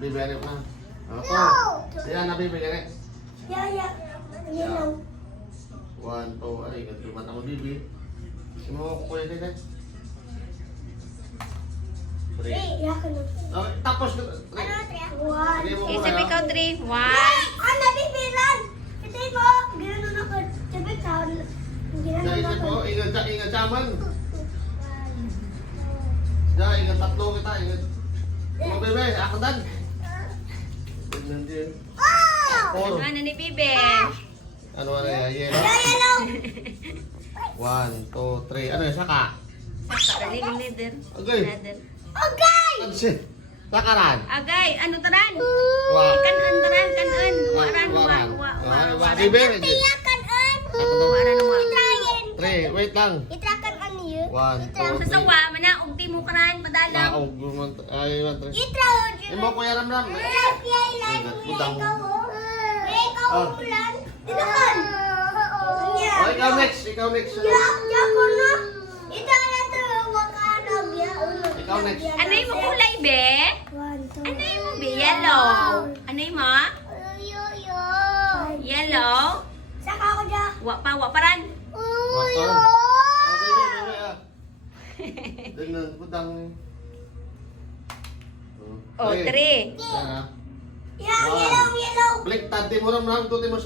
Bibigyan na. Ako. Ayan, nabibigyan. Yeah. Yellow. 1, 2, ay, ganito mata mo, bibi. Sino ko kuya din eh? 3. Yeah, ka na. Okay, tapos, 3. One. Okay, sabi ikaw, 3. 1. Ah, nabibilan! Ito mo! Gano'n ako. Sabi ka. Gano'n Isip ako. mo, ingat saman. Ingat tatlo kita, ingat. Mga bebe, ako dan. Tignan din. Ano ni Bibi? Ano yan? Yellow. Yellow! 1, 2, 3. Ano yung saka? Dali ng leader. Okay. Leader. Okay! Ano siya? Sakaran. Agay, ano taran? Wa. Kanan taran, kanan. Waran, Waran. wa. Wa, bebe. Tiyakan an! Waran, wa. Itrayin! 3, wait lang. Itrakan an yun. 1, 2, Sa 3. sawa, mana, ugti mo karan, padalaw. Ay, 1, 3. Itrayin! Imo ko yaram ram. Budang. Ikaw ulan. Tinakan! Oh, ikaw next. Ikaw next. Jako na! Ito na ito. Wakanag ya. Ikaw next. Ano yung mo kulay, be? Ano yung mo, be? Yellow. Ano yung mo? Yellow. Saka ako dyan. Wa paran. Wakon. Ah, bebe, ah. Tingnan, budang. Oh, 3. Yan, ah. Yellow. Balik, tadi mo ram ram, tuti mo